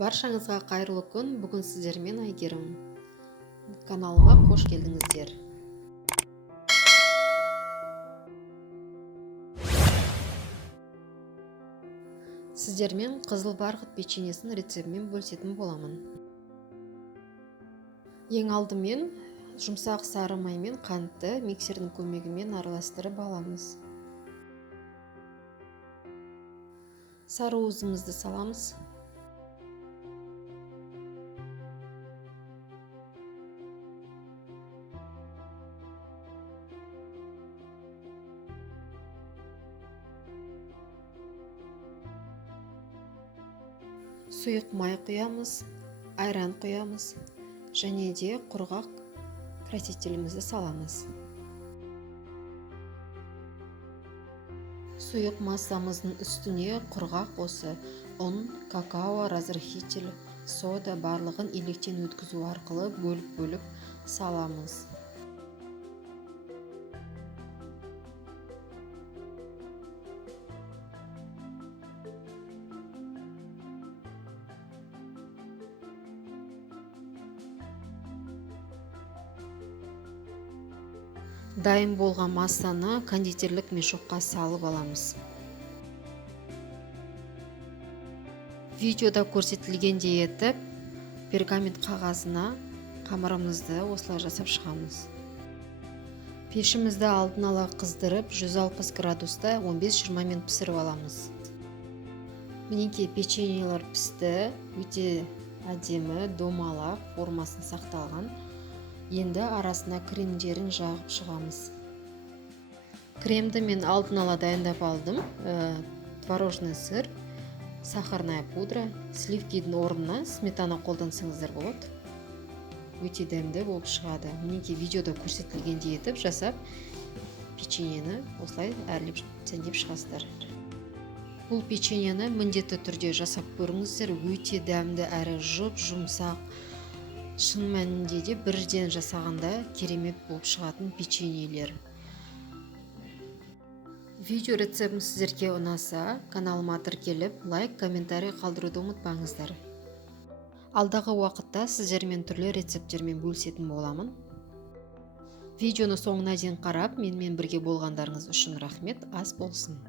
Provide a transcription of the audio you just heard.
Баршаңызға қайырлы күн. Бүгін сіздермен Айгерім. Каналыма қош келдіңіздер. Сіздермен қызыл барқыт печеньесін рецептімен бөлісетін боламын. Ең алдымен жұмсақ сары май мен қантты миксердің көмегімен араластырып аламыз. Сары уызымызды саламыз. Сұйық май құямыз, айран құямыз және де құрғақ красителімізді саламыз. Сұйық массамыздың үстіне құрғақ осы ұн, какао, разрыхитель, сода барлығын електен өткізу арқылы бөліп саламыз. Дайын болған массаны кондитерлік мешокқа салып аламыз. Видеода көрсетілгендей етіп, пергамент қағазына қамырымызды осылай жасап шығамыз. Пешімізді алдын ала қыздырып, 160 градуста 15-20 минут пісіріп аламыз. Мінекей печеньелер пісті, өте әдемі, домалақ формасын сақталған. Енді арасына кремдерін жағып шығамыз. Кремді мен алдын ала дайындап алдым. Творожный сыр, сахарная пудра, сливкидің орнына сметана қолдансаңыздар болады. Өте дәмді болып шығады. Мінекей видеода көрсетілгендей етіп жасап, печеньені осылай әрлеп сәндеп шығасыздар. Бұл печеньені міндетті түрде жасап көріңіздер. Өте дәмді әрі жұмсақ. Шын мәнінде де бірден жасағанда керемет болып шығатын печеньелер. Видео рецептім сіздерге ұнаса, каналыма тіркеліп, лайк, комментарий қалдыруды ұмытпаңыздар. Алдағы уақытта сіздермен түрлі рецепттермен бөлісетін боламын. Видеоны соңына дейін қарап, менімен бірге болғандарыңыз үшін рахмет, ас болсын.